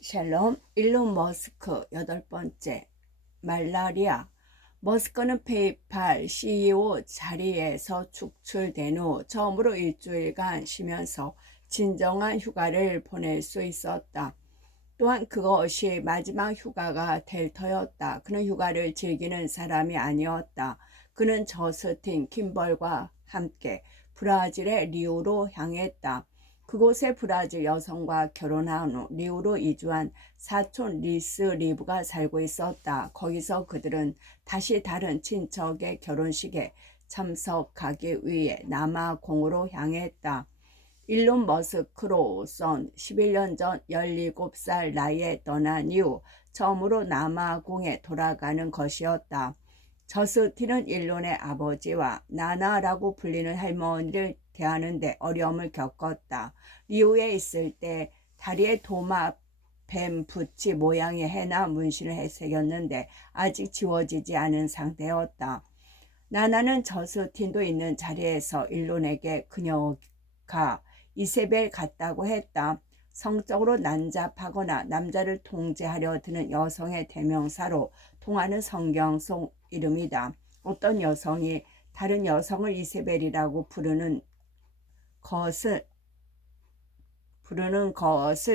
샬롬. 일론 머스크 여덟 번째. 말라리아. 머스크는 페이팔 CEO 자리에서 축출된 후 처음으로 일주일간 쉬면서 진정한 휴가를 보낼 수 있었다. 또한 그것이 마지막 휴가가 될 터였다. 그는 휴가를 즐기는 사람이 아니었다. 그는 저스틴 킴벌과 함께 브라질의 리우로 향했다. 그곳에 브라질 여성과 결혼한 후 리우로 이주한 사촌 리스 리브가 살고 있었다. 거기서 그들은 다시 다른 친척의 결혼식에 참석하기 위해 남아공으로 향했다. 일론 머스크로선 11년 전 17살 나이에 떠난 이후 처음으로 남아공에 돌아가는 것이었다. 저스틴은 일론의 아버지와 나나라고 불리는 할머니를 대하는데 어려움을 겪었다. 리우에 있을 때 다리에 도마 뱀 붙이 모양의 해나 문신을 새겼는데 아직 지워지지 않은 상태였다. 나나는 저스틴도 있는 자리에서 일론에게 그녀가 이세벨 같다고 했다. 성적으로 난잡하거나 남자를 통제하려 드는 여성의 대명사로 통하는 성경 속 이름이다. 어떤 여성이 다른 여성을 이세벨이라고 부르는 것을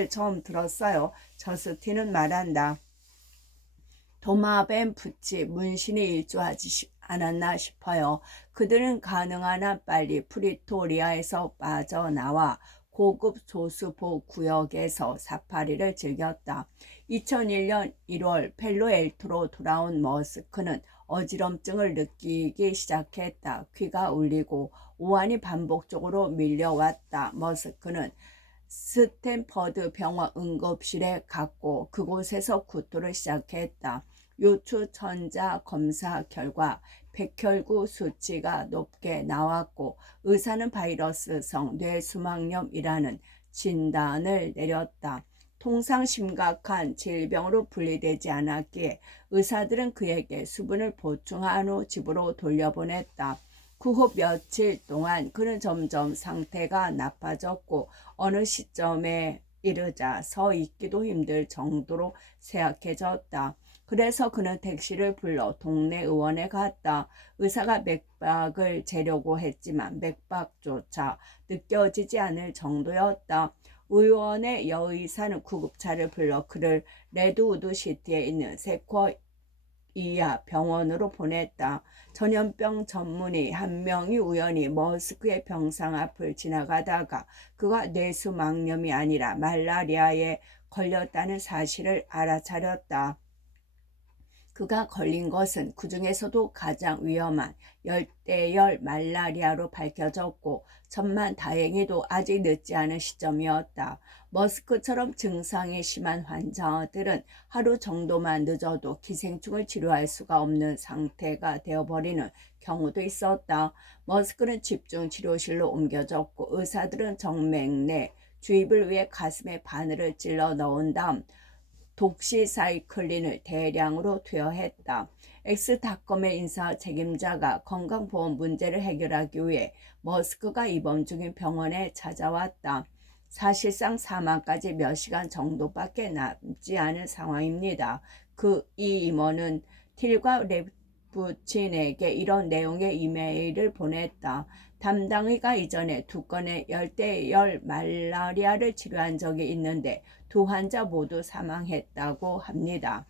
처음 들었어요. 저스틴은 말한다. 도마뱀 붙이 문신이 일조하지 않았나 싶어요. 그들은 가능한 한 빨리 프리토리아에서 빠져나와 고급 조수보 구역에서 사파리를 즐겼다. 2001년 1월 펠로엘토로 돌아온 머스크는 어지럼증을 느끼기 시작했다. 귀가 울리고 오한이 반복적으로 밀려왔다. 머스크는 스탠퍼드 병원 응급실에 갔고 그곳에서 구토를 시작했다. 요추 천자 검사 결과 백혈구 수치가 높게 나왔고 의사는 바이러스성 뇌수막염이라는 진단을 내렸다. 통상 심각한 질병으로 분리되지 않았기에 의사들은 그에게 수분을 보충한 후 집으로 돌려보냈다. 그 후 며칠 동안 그는 점점 상태가 나빠졌고 어느 시점에 이르자 서 있기도 힘들 정도로 쇠약해졌다. 그래서 그는 택시를 불러 동네 의원에 갔다. 의사가 맥박을 재려고 했지만 맥박조차 느껴지지 않을 정도였다. 의원의 여의사는 구급차를 불러 그를 레드우드 시티에 있는 세쿼이아 병원으로 보냈다. 전염병 전문의 한 명이 우연히 머스크의 병상 앞을 지나가다가 그가 뇌수막염이 아니라 말라리아에 걸렸다는 사실을 알아차렸다. 그가 걸린 것은 그 중에서도 가장 위험한 열대열 말라리아로 밝혀졌고 천만 다행히도 아직 늦지 않은 시점이었다. 머스크처럼 증상이 심한 환자들은 하루 정도만 늦어도 기생충을 치료할 수가 없는 상태가 되어버리는 경우도 있었다. 머스크는 집중치료실로 옮겨졌고 의사들은 정맥 내 주입을 위해 가슴에 바늘을 찔러 넣은 다음 독시사이클린을 대량으로 투여했다. 엑스닷컴의 인사 책임자가 건강보험 문제를 해결하기 위해 머스크가 입원 중인 병원에 찾아왔다. 사실상 사망까지 몇 시간 정도밖에 남지 않은 상황입니다. 이 임원은 틸과 레프친에게 이런 내용의 이메일을 보냈다. 담당의가 이전에 2건의 열대열 말라리아를 치료한 적이 있는데 두 환자 모두 사망했다고 합니다.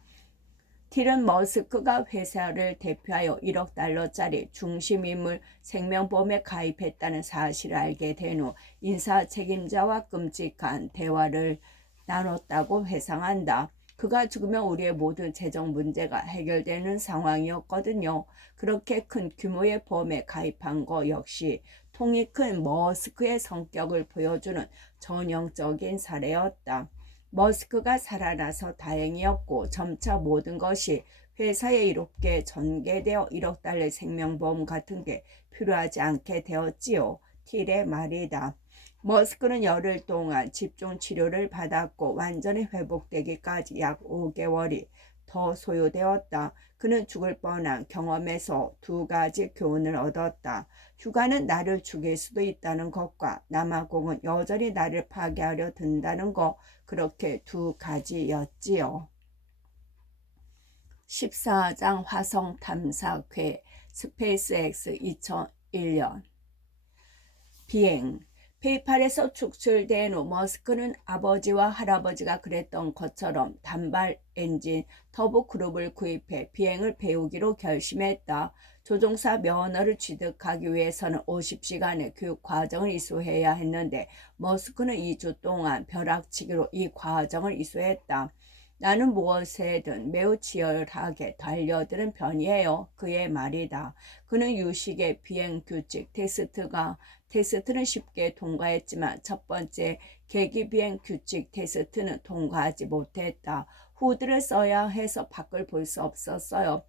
틸은 머스크가 회사를 대표하여 1억 달러짜리 중심인물 생명보험에 가입했다는 사실을 알게 된 후 인사 책임자와 끔찍한 대화를 나눴다고 회상한다. 그가 죽으면 우리의 모든 재정 문제가 해결되는 상황이었거든요. 그렇게 큰 규모의 보험에 가입한 거 역시 통이 큰 머스크의 성격을 보여주는 전형적인 사례였다. 머스크가 살아나서 다행이었고 점차 모든 것이 회사에 이롭게 전개되어 1억 달러 생명보험 같은 게 필요하지 않게 되었지요. 틸의 말이다. 머스크는 열흘 동안 집중치료를 받았고 완전히 회복되기까지 약 5개월이 더 소요되었다. 그는 죽을 뻔한 경험에서 두 가지 교훈을 얻었다. 휴가는 나를 죽일 수도 있다는 것과 남아공은 여전히 나를 파괴하려 든다는 것, 그렇게 두 가지였지요. 14장 화성 탐사궤 스페이스X 2001년 비행. 페이팔에서 축출된 후 머스크는 아버지와 할아버지가 그랬던 것처럼 단발 엔진 터보 그룹을 구입해 비행을 배우기로 결심했다. 조종사 면허를 취득하기 위해서는 50시간의 교육 과정을 이수해야 했는데 머스크는 2주 동안 벼락치기로 이 과정을 이수했다. 나는 무엇에든 매우 치열하게 달려드는 편이에요. 그의 말이다. 그는 유식의 비행 규칙 테스트는 쉽게 통과했지만 첫 번째 계기 비행 규칙 테스트는 통과하지 못했다. 후드를 써야 해서 밖을 볼 수 없었어요.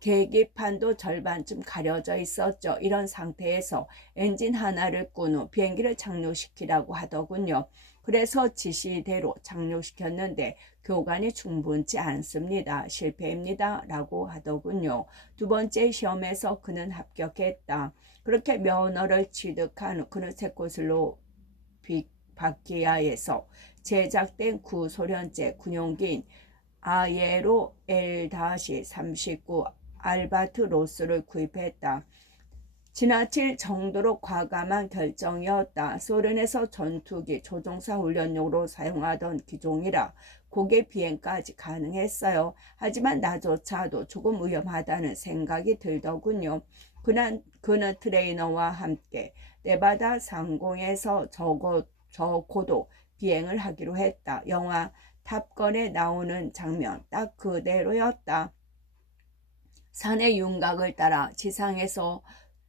계기판도 절반쯤 가려져 있었죠. 이런 상태에서 엔진 하나를 끈 후 비행기를 착륙시키라고 하더군요. 그래서 지시대로 착륙시켰는데 교관이 충분치 않습니다. 실패입니다. 라고 하더군요. 두 번째 시험에서 그는 합격했다. 그렇게 면허를 취득한 후 그는 새 곳으로 바키아에서 제작된 구소련제 군용기인 아예로 L-39 알바트로스를 구입했다. 지나칠 정도로 과감한 결정이었다. 소련에서 전투기 조종사 훈련용으로 사용하던 기종이라 고개 비행까지 가능했어요. 하지만 나조차도 조금 위험하다는 생각이 들더군요. 그는 트레이너와 함께 네바다 상공에서 저고도 비행을 하기로 했다. 영화 탑건에 나오는 장면 딱 그대로였다. 산의 윤곽을 따라 지상에서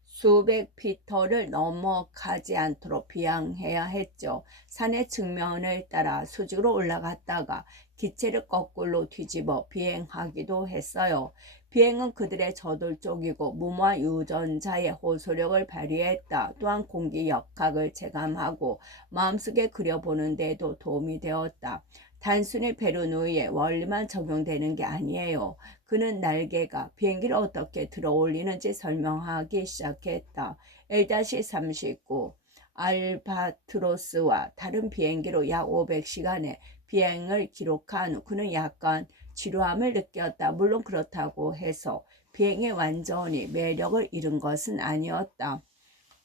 수백 피터를 넘어가지 않도록 비행해야 했죠. 산의 측면을 따라 수직으로 올라갔다가 기체를 거꾸로 뒤집어 비행하기도 했어요. 비행은 그들의 저돌적이고 무모한 유전자의 호소력을 발휘했다. 또한 공기 역학을 체감하고 마음속에 그려보는 데에도 도움이 되었다. 단순히 베르누이의 원리만 적용되는 게 아니에요. 그는 날개가 비행기를 어떻게 들어올리는지 설명하기 시작했다. L-39 알바트로스와 다른 비행기로 약 500시간의 비행을 기록한 후 그는 약간 지루함을 느꼈다. 물론 그렇다고 해서 비행에 완전히 매력을 잃은 것은 아니었다.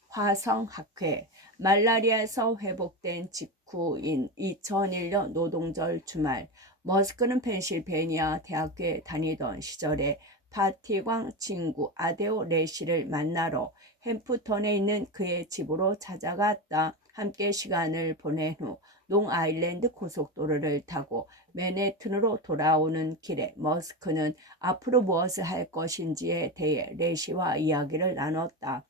화성학회. 말라리아에서 회복된 직후인 2001년 노동절 주말, 머스크는 펜실베니아 대학교에 다니던 시절에 파티광 친구 아데오 레시를 만나러 햄프턴에 있는 그의 집으로 찾아갔다. 함께 시간을 보낸 후 롱아일랜드 고속도로를 타고 맨해튼으로 돌아오는 길에 머스크는 앞으로 무엇을 할 것인지에 대해 레시와 이야기를 나눴다.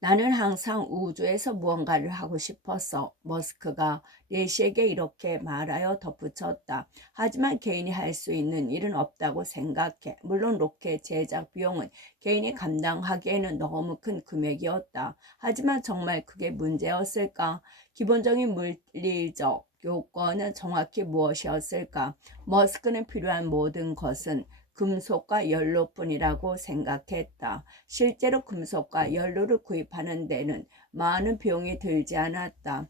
나는 항상 우주에서 무언가를 하고 싶었어. 머스크가 레시에게 이렇게 말하여 덧붙였다. 하지만 개인이 할 수 있는 일은 없다고 생각해. 물론 로켓 제작 비용은 개인이 감당하기에는 너무 큰 금액이었다. 하지만 정말 그게 문제였을까? 기본적인 물리적 요건은 정확히 무엇이었을까? 머스크는 필요한 모든 것은 금속과 연료뿐이라고 생각했다. 실제로 금속과 연료를 구입하는 데는 많은 비용이 들지 않았다.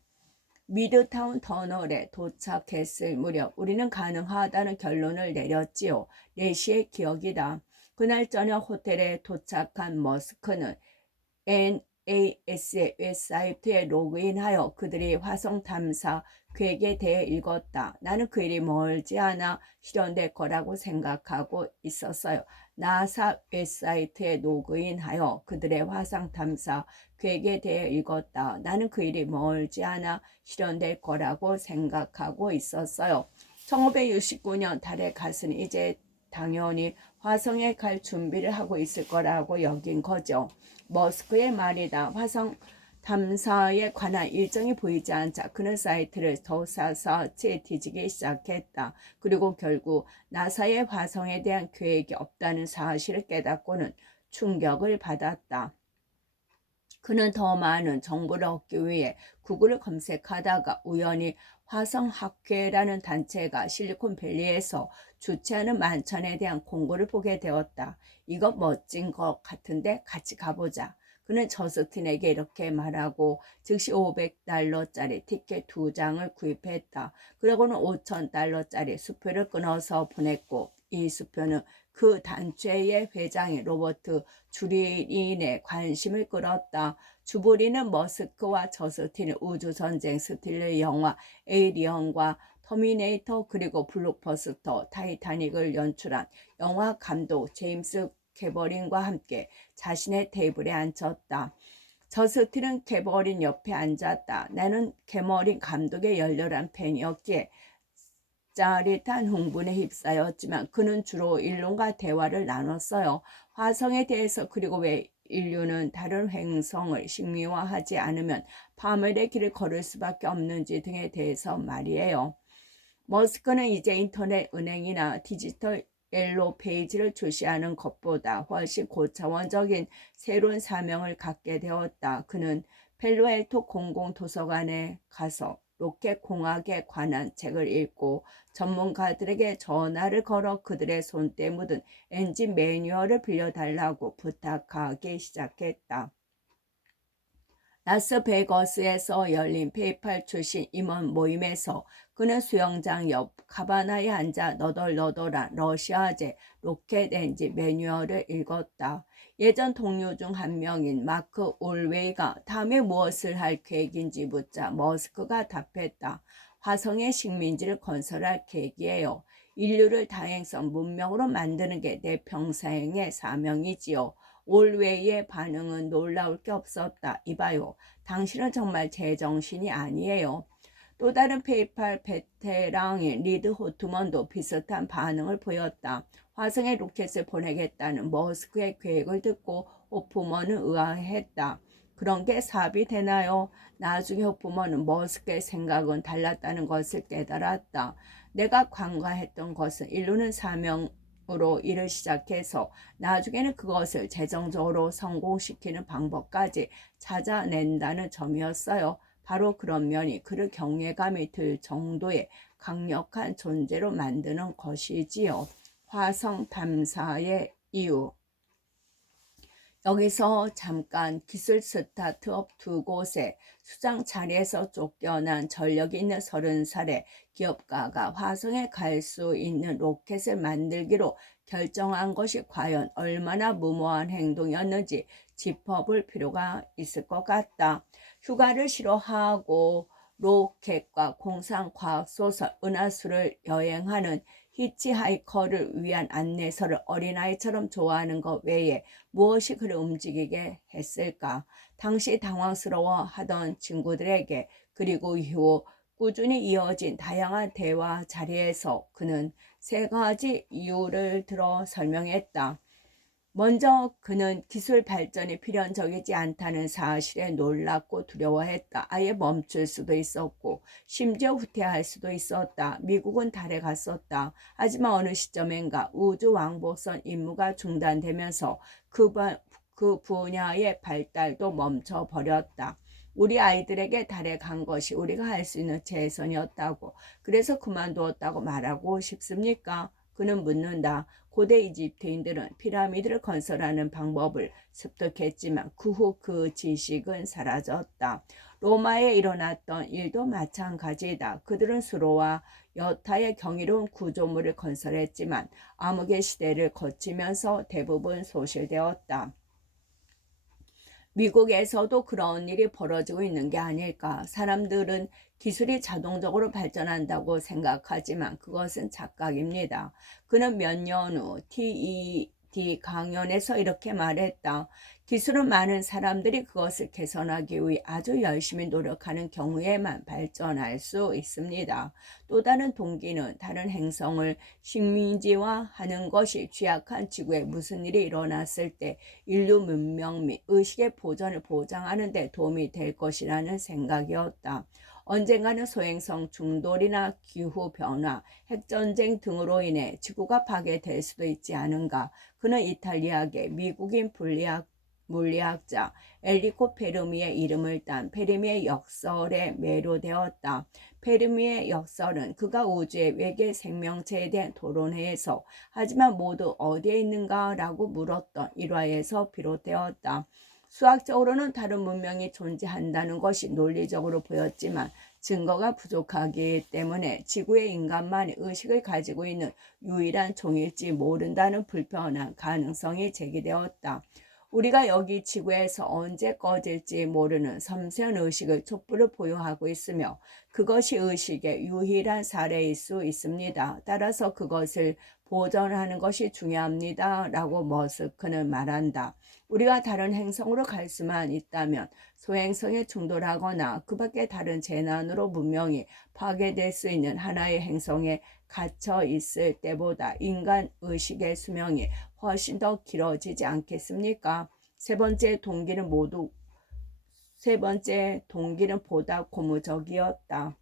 미드타운 터널에 도착했을 무렵 우리는 가능하다는 결론을 내렸지요. 4시의 기억이다. 그날 저녁 호텔에 도착한 머스크는 NAS의 웹사이트에 로그인하여 그들이 화성 탐사 계획에 대해 읽었다. 나는 그 일이 멀지 않아 실현될 거라고 생각하고 있었어요. 나사 웹사이트에 로그인하여 그들의 화성 탐사 계획에 대해 읽었다. 나는 그 일이 멀지 않아 실현될 거라고 생각하고 있었어요. 1969년 달에 갔으니 이제 당연히 화성에 갈 준비를 하고 있을 거라고 여긴 거죠. 머스크의 말이다. 화성 탐사에 관한 일정이 보이지 않자 그는 사이트를 더 샅샅이 뒤지기 시작했다. 그리고 결국 나사의 화성에 대한 계획이 없다는 사실을 깨닫고는 충격을 받았다. 그는 더 많은 정보를 얻기 위해 구글을 검색하다가 우연히 화성학회라는 단체가 실리콘밸리에서 주최하는 만천에 대한 공고를 보게 되었다. 이거 멋진 것 같은데 같이 가보자. 그는 저스틴에게 이렇게 말하고 즉시 $500짜리 티켓 2장을 구입했다. 그러고는 $5,000짜리 수표를 끊어서 보냈고, 이 수표는 그 단체의 회장인 로버트 주리린의 관심을 끌었다. 주부리는 머스크와 저스틴의 우주전쟁 스틸러 영화 에이리언과 터미네이터 그리고 블록버스터 타이타닉을 연출한 영화 감독 제임스 캐버린과 함께 자신의 테이블에 앉혔다. 저스틴은 캐버린 옆에 앉았다. 나는 캐버린 감독의 열렬한 팬이었기에 짜릿한 흥분에 휩싸였지만 그는 주로 일론과 대화를 나눴어요. 화성에 대해서 그리고 왜 인류는 다른 행성을 식민화하지 않으면 파멸의 길을 걸을 수밖에 없는지 등에 대해서 말이에요. 머스크는 이제 인터넷 은행이나 디지털 옐로우 페이지를 출시하는 것보다 훨씬 고차원적인 새로운 사명을 갖게 되었다. 그는 펠로알토 공공도서관에 가서 로켓 공학에 관한 책을 읽고 전문가들에게 전화를 걸어 그들의 손때 묻은 엔진 매뉴얼을 빌려달라고 부탁하기 시작했다. 라스베거스에서 열린 페이팔 출신 임원 모임에서 그는 수영장 옆 카바나에 앉아 너덜너덜한 러시아제 로켓 엔진 매뉴얼을 읽었다. 예전 동료 중 한 명인 마크 올웨이가 다음에 무엇을 할 계획인지 묻자 머스크가 답했다. 화성의 식민지를 건설할 계획이에요. 인류를 다행성 문명으로 만드는 게 내 평생의 사명이지요. 올웨이의 반응은 놀라울 게 없었다. 이봐요. 당신은 정말 제정신이 아니에요. 또 다른 페이팔 베테랑인 리드 호트먼도 비슷한 반응을 보였다. 화성에 로켓을 보내겠다는 머스크의 계획을 듣고 호프먼은 의아해했다. 그런 게 사업이 되나요? 나중에 호프먼은 머스크의 생각은 달랐다는 것을 깨달았다. 내가 관과했던 것은 인류는 사명으로 일을 시작해서 나중에는 그것을 재정적으로 성공시키는 방법까지 찾아낸다는 점이었어요. 바로 그런 면이 그를 경외감이 들 정도의 강력한 존재로 만드는 것이지요. 화성 탐사의 이유. 여기서 잠깐 기술 스타트업 2곳에 수장 자리에서 쫓겨난 전력이 있는 30살의 기업가가 화성에 갈 수 있는 로켓을 만들기로 결정한 것이 과연 얼마나 무모한 행동이었는지 짚어볼 필요가 있을 것 같다. 휴가를 싫어하고 로켓과 공상 과학소설 은하수를 여행하는 히치하이커를 위한 안내서를 어린아이처럼 좋아하는 것 외에 무엇이 그를 움직이게 했을까? 당시 당황스러워하던 친구들에게 그리고 이후 꾸준히 이어진 다양한 대화 자리에서 그는 3가지 이유를 들어 설명했다. 먼저 그는 기술 발전이 필연적이지 않다는 사실에 놀랐고 두려워했다. 아예 멈출 수도 있었고 심지어 후퇴할 수도 있었다. 미국은 달에 갔었다. 하지만 어느 시점인가 우주 왕복선 임무가 중단되면서 그 분야의 발달도 멈춰버렸다. 우리 아이들에게 달에 간 것이 우리가 할 수 있는 최선이었다고, 그래서 그만두었다고 말하고 싶습니까? 그는 묻는다. 고대 이집트인들은 피라미드를 건설하는 방법을 습득했지만 그 후 그 지식은 사라졌다. 로마에 일어났던 일도 마찬가지다. 그들은 수로와 여타의 경이로운 구조물을 건설했지만 암흑의 시대를 거치면서 대부분 소실되었다. 미국에서도 그런 일이 벌어지고 있는 게 아닐까. 사람들은 기술이 자동적으로 발전한다고 생각하지만 그것은 착각입니다. 그는 몇 년 후 TED 강연에서 이렇게 말했다. 기술은 많은 사람들이 그것을 개선하기 위해 아주 열심히 노력하는 경우에만 발전할 수 있습니다. 또 다른 동기는 다른 행성을 식민지화하는 것이 취약한 지구에 무슨 일이 일어났을 때 인류 문명 및 의식의 보전을 보장하는 데 도움이 될 것이라는 생각이었다. 언젠가는 소행성 충돌이나 기후변화, 핵전쟁 등으로 인해 지구가 파괴될 수도 있지 않은가. 그는 이탈리아계 미국인 물리학 물리학자 엔리코 페르미의 이름을 딴 페르미의 역설에 매료되었다. 페르미의 역설은 그가 우주의 외계 생명체에 대한 토론회에서 하지만 모두 어디에 있는가 라고 물었던 일화에서 비롯되었다. 수학적으로는 다른 문명이 존재한다는 것이 논리적으로 보였지만 증거가 부족하기 때문에 지구의 인간만이 의식을 가지고 있는 유일한 종일지 모른다는 불편한 가능성이 제기되었다. 우리가 여기 지구에서 언제 꺼질지 모르는 섬세한 의식을 촛불을 보유하고 있으며 그것이 의식의 유일한 사례일 수 있습니다. 따라서 그것을 보존하는 것이 중요합니다. 라고 머스크는 말한다. 우리가 다른 행성으로 갈 수만 있다면 소행성에 충돌하거나 그 밖에 다른 재난으로 문명이 파괴될 수 있는 하나의 행성에 갇혀 있을 때보다 인간 의식의 수명이 훨씬 더 길어지지 않겠습니까? 세 번째 동기는 보다 고무적이었다.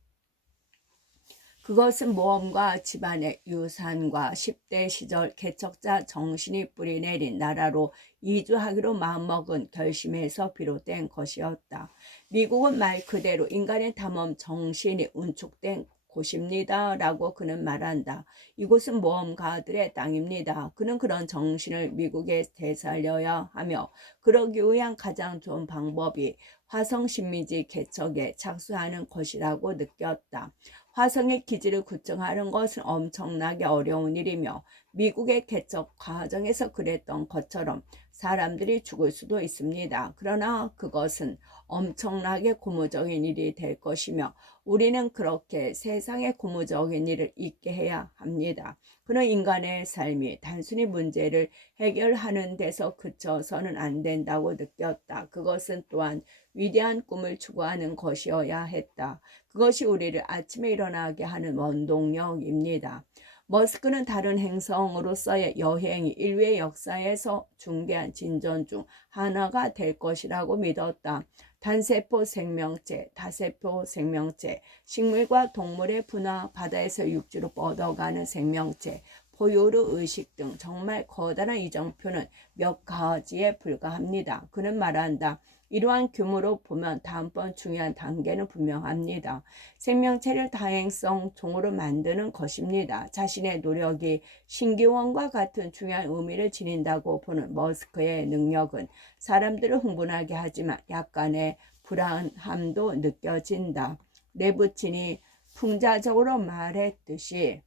그것은 모험과 집안의 유산과 10대 시절 개척자 정신이 뿌리내린 나라로 이주하기로 마음먹은 결심에서 비롯된 것이었다. 미국은 말 그대로 인간의 탐험 정신이 운축된 곳입니다. 라고 그는 말한다. 이곳은 모험가들의 땅입니다. 그는 그런 정신을 미국에 되살려야 하며 그러기 위한 가장 좋은 방법이 화성 식민지 개척에 착수하는 것이라고 느꼈다. 화성의 기지를 구축하는 것은 엄청나게 어려운 일이며 미국의 개척 과정에서 그랬던 것처럼 사람들이 죽을 수도 있습니다. 그러나 그것은 엄청나게 고무적인 일이 될 것이며 우리는 그렇게 세상의 고무적인 일을 잊게 해야 합니다. 그는 인간의 삶이 단순히 문제를 해결하는 데서 그쳐서는 안 된다고 느꼈다. 그것은 또한 위대한 꿈을 추구하는 것이어야 했다. 그것이 우리를 아침에 일어나게 하는 원동력입니다. 머스크는 다른 행성으로서의 여행이 인류의 역사에서 중대한 진전 중 하나가 될 것이라고 믿었다. 단세포 생명체, 다세포 생명체, 식물과 동물의 분화, 바다에서 육지로 뻗어가는 생명체, 포유류 의식 등 정말 커다란 이정표는 몇 가지에 불과합니다. 그는 말한다. 이러한 규모로 보면 다음번 중요한 단계는 분명합니다. 생명체를 다행성 종으로 만드는 것입니다. 자신의 노력이 신기원과 같은 중요한 의미를 지닌다고 보는 머스크의 능력은 사람들을 흥분하게 하지만 약간의 불안함도 느껴진다. 레브친이 풍자적으로 말했듯이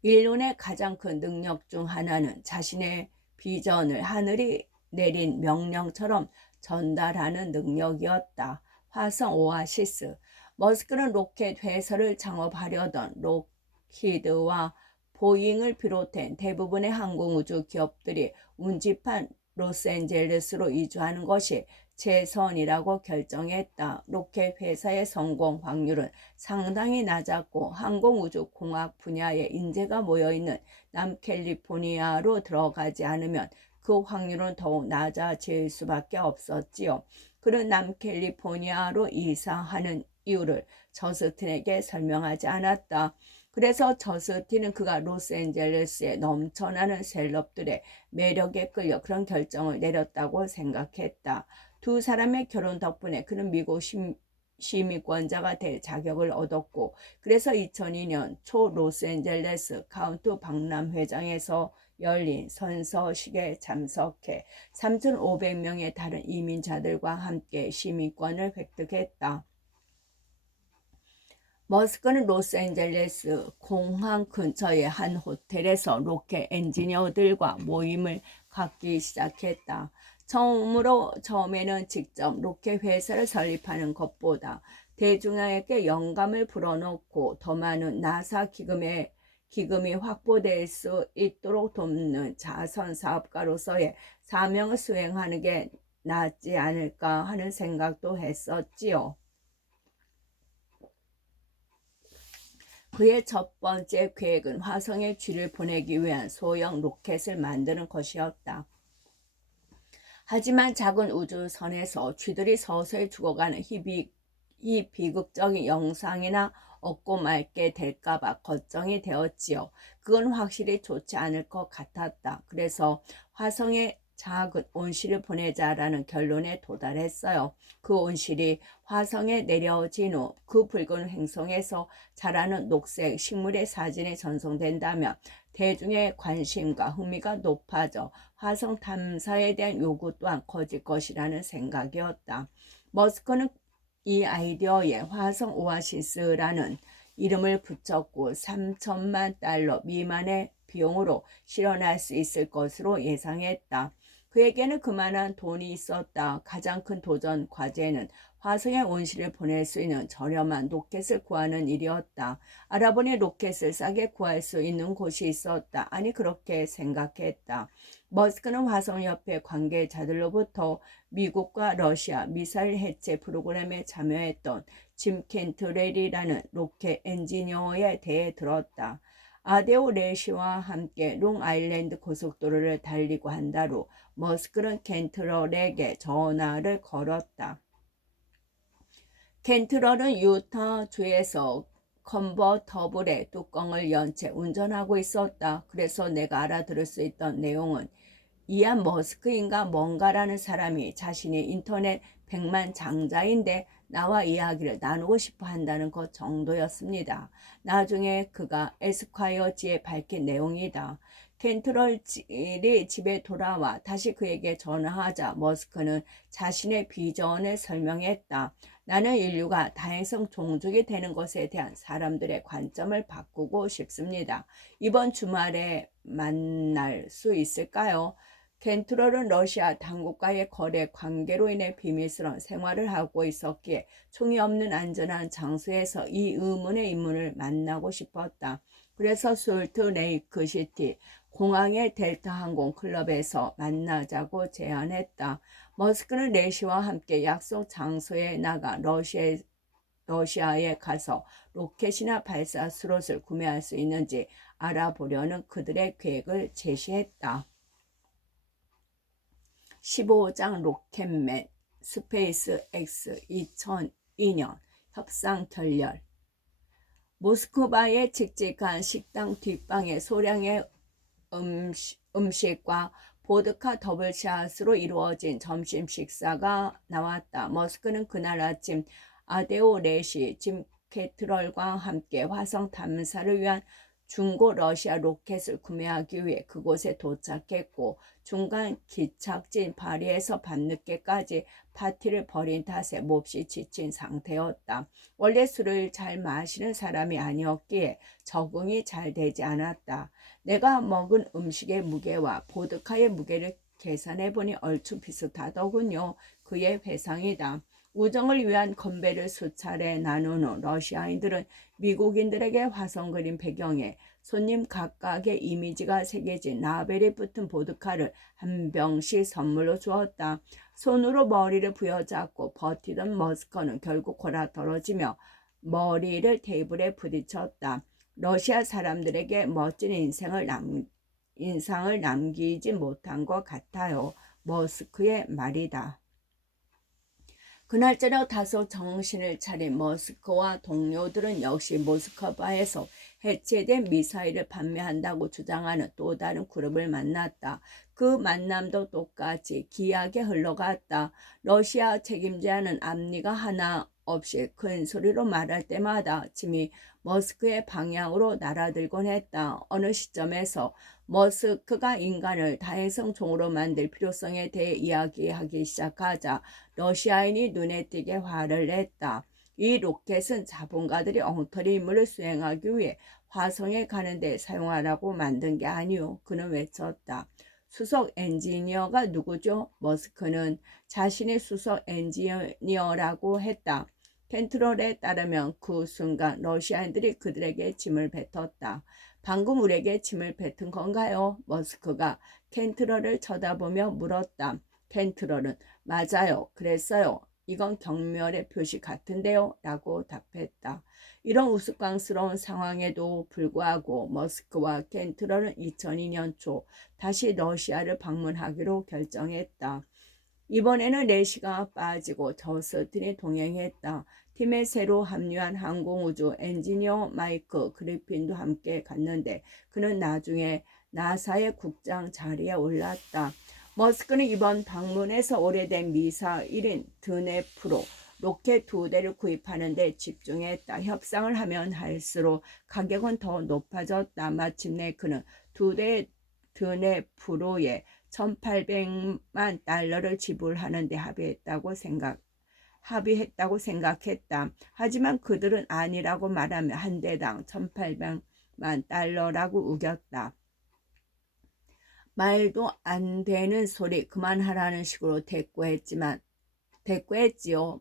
인륜의 가장 큰 능력 중 하나는 자신의 비전을 하늘이 내린 명령처럼 전달하는 능력이었다. 화성 오아시스. 머스크는 로켓 회사를 창업하려던 록히드와 보잉을 비롯한 대부분의 항공우주 기업들이 운집한 로스앤젤레스로 이주하는 것이 최선이라고 결정했다. 로켓 회사의 성공 확률은 상당히 낮았고 항공우주공학 분야의 인재가 모여있는 남캘리포니아로 들어가지 않으면 그 확률은 더욱 낮아질 수밖에 없었지요. 그는 남캘리포니아로 이사하는 이유를 저스틴에게 설명하지 않았다. 그래서 저스틴은 그가 로스앤젤레스의 넘쳐나는 셀럽들의 매력에 끌려 그런 결정을 내렸다고 생각했다. 두 사람의 결혼 덕분에 그는 미국 시민권자가 될 자격을 얻었고 그래서 2002년 초 로스앤젤레스 카운티 박람회장에서 열린 선서식에 참석해 3,500명의 다른 이민자들과 함께 시민권을 획득했다. 머스크는 로스앤젤레스 공항 근처의 한 호텔에서 로켓 엔지니어들과 모임을 갖기 시작했다. 처음에는 직접 로켓 회사를 설립하는 것보다 대중에게 영감을 불어넣고 더 많은 나사 기금이 확보될 수 있도록 돕는 자선 사업가로서의 사명을 수행하는 게 낫지 않을까 하는 생각도 했었지요. 그의 첫 번째 계획은 화성에 쥐를 보내기 위한 소형 로켓을 만드는 것이었다. 하지만 작은 우주선에서 쥐들이 서서히 죽어가는 이 비극적인 영상이나 얻고 말게 될까봐 걱정이 되었지요. 그건 확실히 좋지 않을 것 같았다. 그래서 화성에 작은 온실을 보내자라는 결론에 도달했어요. 그 온실이 화성에 내려진 후 그 붉은 행성에서 자라는 녹색 식물의 사진이 전송된다면 대중의 관심과 흥미가 높아져 화성 탐사에 대한 요구 또한 커질 것이라는 생각이었다. 머스크는 이 아이디어에 화성 오아시스라는 이름을 붙였고 3천만 달러 미만의 비용으로 실현할 수 있을 것으로 예상했다. 그에게는 그만한 돈이 있었다. 가장 큰 도전 과제는 화성에 온실을 보낼 수 있는 저렴한 로켓을 구하는 일이었다. 알아보니 로켓을 싸게 구할 수 있는 곳이 있었다. 아니 그렇게 생각했다. 머스크는 화성협회 관계자들로부터 미국과 러시아 미사일 해체 프로그램에 참여했던 짐 켄트렐이라는 로켓 엔지니어에 대해 들었다. 아데오 레시와 함께 롱아일랜드 고속도로를 달리고 한 달 후 머스크는 켄트럴에게 전화를 걸었다. 켄트럴은 유타주에서 컨버터블의 뚜껑을 연 채 운전하고 있었다. 그래서 내가 알아들을 수 있던 내용은 이안 머스크인가 뭔가라는 사람이 자신이 인터넷 백만 장자인데 나와 이야기를 나누고 싶어 한다는 것 정도였습니다. 나중에 그가 에스콰이어지에 밝힌 내용이다. 켄트럴이 집에 돌아와 다시 그에게 전화하자 머스크는 자신의 비전을 설명했다. 나는 인류가 다행성 종족이 되는 것에 대한 사람들의 관점을 바꾸고 싶습니다. 이번 주말에 만날 수 있을까요? 켄트럴은 러시아 당국과의 거래 관계로 인해 비밀스러운 생활을 하고 있었기에 총이 없는 안전한 장소에서 이 의문의 인물을 만나고 싶었다. 그래서 솔트레이크 시티 공항의 델타 항공 클럽에서 만나자고 제안했다. 머스크는 레시와 함께 약속 장소에 나가 러시아에 가서 로켓이나 발사 슬롯을 구매할 수 있는지 알아보려는 그들의 계획을 제시했다. 15장 로켓맨 스페이스 X 2002년 협상 결렬. 모스크바의 칙칙한 식당 뒷방에 소량의 음식과 보드카 더블샷으로 이루어진 점심 식사가 나왔다. 머스크는 그날 아침 아데오 레시 짐 캐트럴과 함께 화성 탐사를 위한 중고 러시아 로켓을 구매하기 위해 그곳에 도착했고 중간 기착진 파리에서 밤늦게까지 파티를 벌인 탓에 몹시 지친 상태였다. 원래 술을 잘 마시는 사람이 아니었기에 적응이 잘 되지 않았다. 내가 먹은 음식의 무게와 보드카의 무게를 계산해보니 얼추 비슷하더군요. 그의 회상이다. 우정을 위한 건배를 수차례 나눈 후 러시아인들은 미국인들에게 화성 그림 배경에 손님 각각의 이미지가 새겨진 라벨이 붙은 보드카를 한 병씩 선물로 주었다. 손으로 머리를 부여잡고 버티던 머스커는 결국 골아떨어지며 머리를 테이블에 부딪혔다. 러시아 사람들에게 멋진 인상을 남기지 못한 것 같아요. 머스크의 말이다. 그날 저녁 다소 정신을 차린 머스크와 동료들은 역시 모스크바에서 해체된 미사일을 판매한다고 주장하는 또 다른 그룹을 만났다. 그 만남도 똑같이 기이하게 흘러갔다. 러시아 책임자는 앞니가 하나 없이 큰 소리로 말할 때마다 짐이 머스크의 방향으로 날아들곤 했다. 어느 시점에서 머스크가 인간을 다행성 종으로 만들 필요성에 대해 이야기하기 시작하자 러시아인이 눈에 띄게 화를 냈다. 이 로켓은 자본가들이 엉터리 임무를 수행하기 위해 화성에 가는 데 사용하라고 만든 게 아니오. 그는 외쳤다. 수석 엔지니어가 누구죠? 머스크는 자신의 수석 엔지니어라고 했다. 켄트럴에 따르면 그 순간 러시아인들이 그들에게 짐을 뱉었다. 방금 우리에게 짐을 뱉은 건가요? 머스크가 켄트럴을 쳐다보며 물었다. 켄트럴은 맞아요. 그랬어요. 이건 경멸의 표시 같은데요. 라고 답했다. 이런 우스꽝스러운 상황에도 불구하고 머스크와 켄트럴은 2002년 초 다시 러시아를 방문하기로 결정했다. 이번에는 레시가 빠지고 저스틴이 동행했다. 팀에 새로 합류한 항공우주 엔지니어 마이크 그리핀도 함께 갔는데 그는 나중에 나사의 국장 자리에 올랐다. 머스크는 이번 방문에서 오래된 미사일인 드네프로 로켓 2대를 구입하는 데 집중했다. 협상을 하면 할수록 가격은 더 높아졌다. 마침내 그는 2대 드네프로에 1,800만 달러를 지불하는 데 합의했다고 생각했다. 하지만 그들은 아니라고 말하며 한 대당 1,800만 달러라고 우겼다. 말도 안 되는 소리 그만하라는 식으로 대꾸했지요.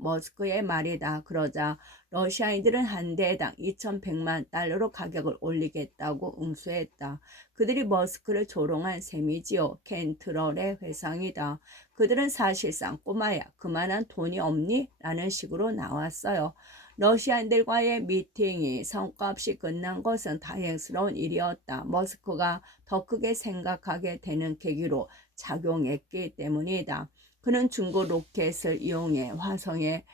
머스크의 말이다. 그러자 러시아인들은 한 대당 2,100만 달러로 가격을 올리겠다고 응수했다. 그들이 머스크를 조롱한 셈이지요. 켄트럴의 회상이다. 그들은 사실상 꼬마야 그만한 돈이 없니? 라는 식으로 나왔어요. 러시아인들과의 미팅이 성과 없이 끝난 것은 다행스러운 일이었다. 머스크가 더 크게 생각하게 되는 계기로 작용했기 때문이다. 그는 중고 로켓을 이용해 화성에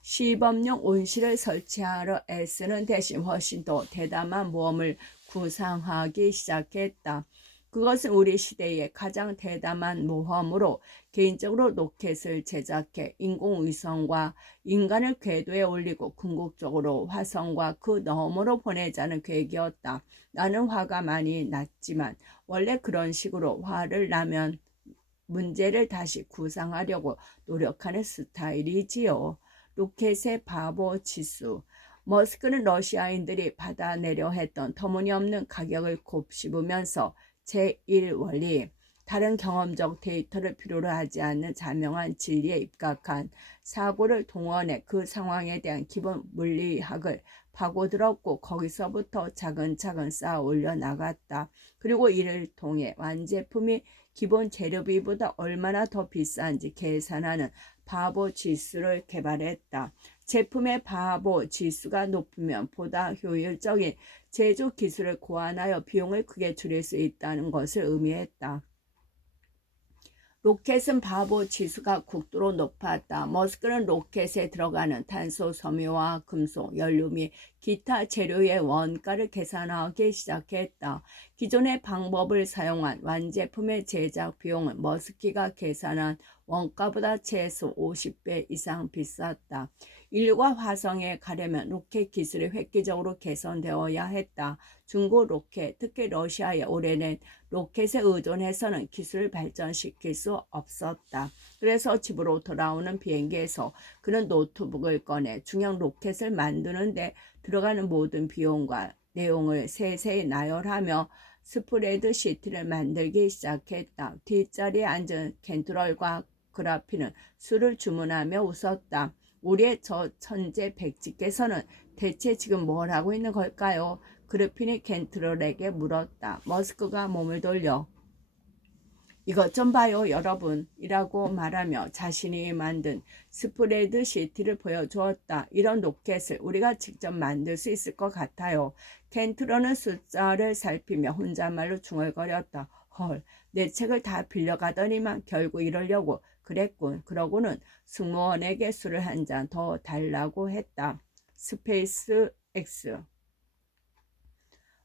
시범용 온실을 설치하러 애쓰는 대신 훨씬 더 대담한 모험을 구상하기 시작했다. 그것은 우리 시대의 가장 대담한 모험으로 개인적으로 로켓을 제작해 인공위성과 인간을 궤도에 올리고 궁극적으로 화성과 그 너머로 보내자는 계획이었다. 나는 화가 많이 났지만 원래 그런 식으로 화를 나면 문제를 다시 구상하려고 노력하는 스타일이지요. 로켓의 바보 지수. 머스크는 러시아인들이 받아내려 했던 터무니없는 가격을 곱씹으면서 제1원리, 다른 경험적 데이터를 필요로 하지 않는 자명한 진리에 입각한 사고를 동원해 그 상황에 대한 기본 물리학을 파고들었고 거기서부터 차근차근 쌓아 올려 나갔다. 그리고 이를 통해 완제품이 기본 재료비보다 얼마나 더 비싼지 계산하는 바보 지수를 개발했다. 제품의 바보 지수가 높으면 보다 효율적인 제조 기술을 고안하여 비용을 크게 줄일 수 있다는 것을 의미했다. 로켓은 바보 지수가 극도로 높았다. 머스크는 로켓에 들어가는 탄소, 섬유와 금속, 연료 및 기타 재료의 원가를 계산하기 시작했다. 기존의 방법을 사용한 완제품의 제작 비용은 머스키가 계산한 원가보다 최소 50배 이상 비쌌다. 인류가 화성에 가려면 로켓 기술이 획기적으로 개선되어야 했다. 중고 로켓, 특히 러시아의 오래된 로켓에 의존해서는 기술을 발전시킬 수 없었다. 그래서 집으로 돌아오는 비행기에서 그는 노트북을 꺼내 중형 로켓을 만드는데 들어가는 모든 비용과 내용을 세세히 나열하며 스프레드 시트를 만들기 시작했다. 뒷자리에 앉은 켄트럴과 그라피는 술을 주문하며 웃었다. 우리의 저 천재 백지께서는 대체 지금 뭘 하고 있는 걸까요? 그르핀이 켄트럴에게 물었다. 머스크가 몸을 돌려 이것 좀 봐요 여러분 이라고 말하며 자신이 만든 스프레드 시트를 보여주었다. 이런 로켓을 우리가 직접 만들 수 있을 것 같아요. 켄트럴은 숫자를 살피며 혼잣말로 중얼거렸다. 헐, 내 책을 다 빌려가더니만 결국 이러려고 그랬군. 그러고는 승무원에게 술을 한 잔 더 달라고 했다. 스페이스 X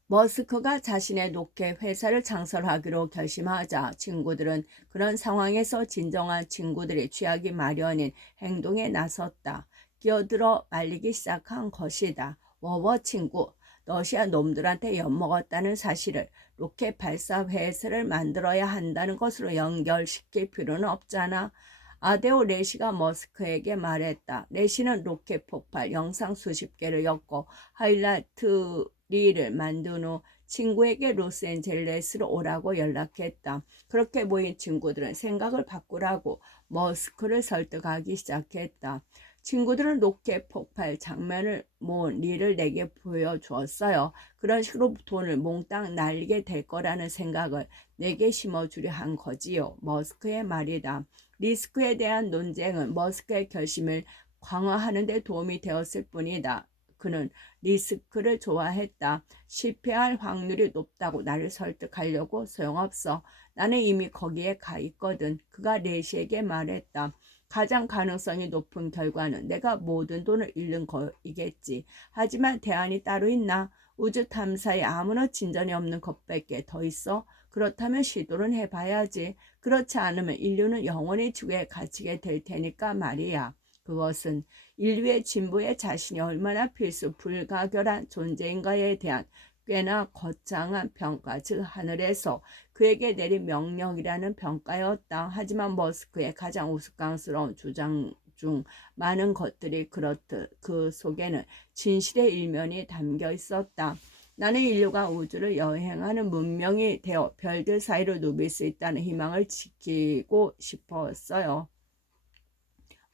머스크가 자신의 로켓 회사를 창설하기로 결심하자 친구들은 그런 상황에서 진정한 친구들이 취하기 마련인 행동에 나섰다. 끼어들어 말리기 시작한 것이다. 워워 친구, 러시아 놈들한테 엿먹었다는 사실을 로켓 발사 회사를 만들어야 한다는 것으로 연결시킬 필요는 없잖아. 아데오 레시가 머스크에게 말했다. 레시는 로켓 폭발 영상 수십 개를 엮고 하이라이트 리를 만든 후 친구에게 로스앤젤레스로 오라고 연락했다. 그렇게 모인 친구들은 생각을 바꾸라고 머스크를 설득하기 시작했다. 친구들은 로켓 폭발 장면을 모은 리를 내게 보여주었어요. 그런 식으로 돈을 몽땅 날리게 될 거라는 생각을 내게 심어주려 한 거지요. 머스크의 말이다. 리스크에 대한 논쟁은 머스크의 결심을 강화하는 데 도움이 되었을 뿐이다. 그는 리스크를 좋아했다. 실패할 확률이 높다고 나를 설득하려고 소용없어. 나는 이미 거기에 가 있거든. 그가 레시에게 말했다. 가장 가능성이 높은 결과는 내가 모든 돈을 잃는 거이겠지. 하지만 대안이 따로 있나? 우주 탐사에 아무런 진전이 없는 것밖에 더 있어? 그렇다면 시도는 해봐야지. 그렇지 않으면 인류는 영원히 지구에 갇히게 될 테니까 말이야. 그것은 인류의 진보에 자신이 얼마나 필수 불가결한 존재인가에 대한 꽤나 거창한 평가, 즉 하늘에서 그에게 내린 명령이라는 평가였다. 하지만 머스크의 가장 우스꽝스러운 주장 중 많은 것들이 그렇듯 그 속에는 진실의 일면이 담겨 있었다. 나는 인류가 우주를 여행하는 문명이 되어 별들 사이로 누빌 수 있다는 희망을 지키고 싶었어요.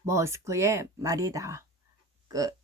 머스크의 말이다. 끝.